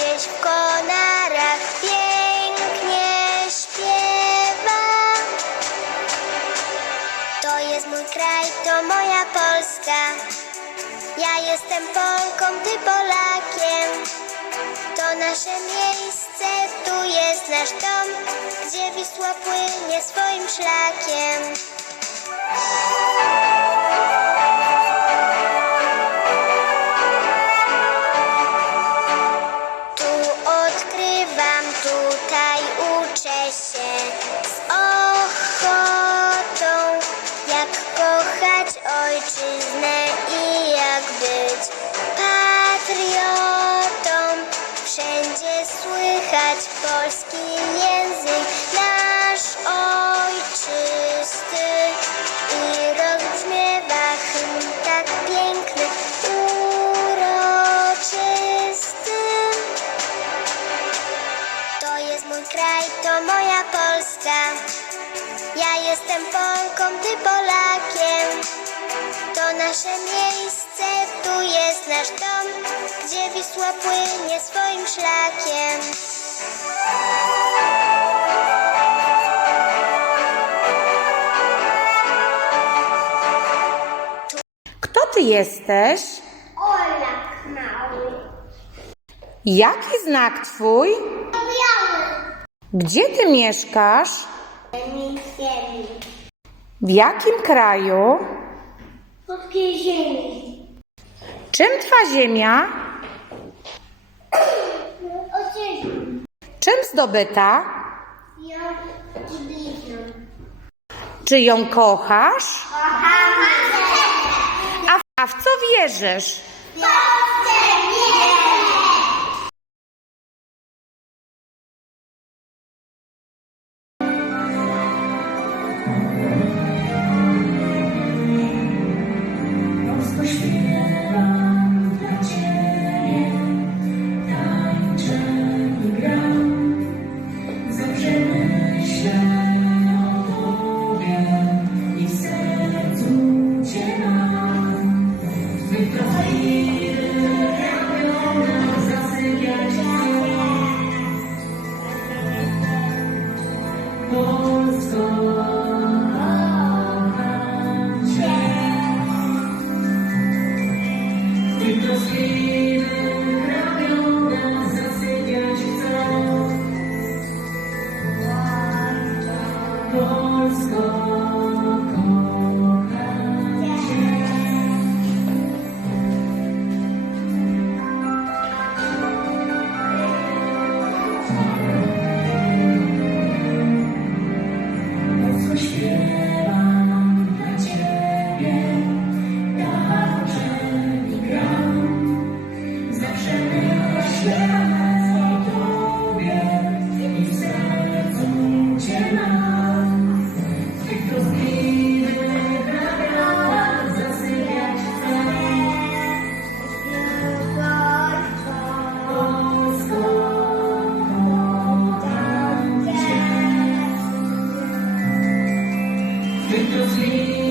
gdzieś w konarach pięknie śpiewa. To jest mój kraj, to moja Polska. Ja jestem Polką, ty Polakiem. To nasze miejsce, tu jest nasz dom, gdzie Wisła płynie swoim szlakiem. Z ochotą, jak kochać ojczyznę i jak być patriotą. Wszędzie słychać polski język, jestem Polką, ty Polakiem. To nasze miejsce, tu jest nasz dom, gdzie Wisła płynie swoim szlakiem. Kto ty jesteś? Olak mały. Jaki znak twój? Biały. Gdzie ty mieszkasz? Ziemi. W jakim kraju? Polskiej ziemi. Czym twa ziemia? Ojczyzny. Czym zdobyta? Ja blizną. Czy ją kochasz? Kocham A, a w co wierzysz? cię. You.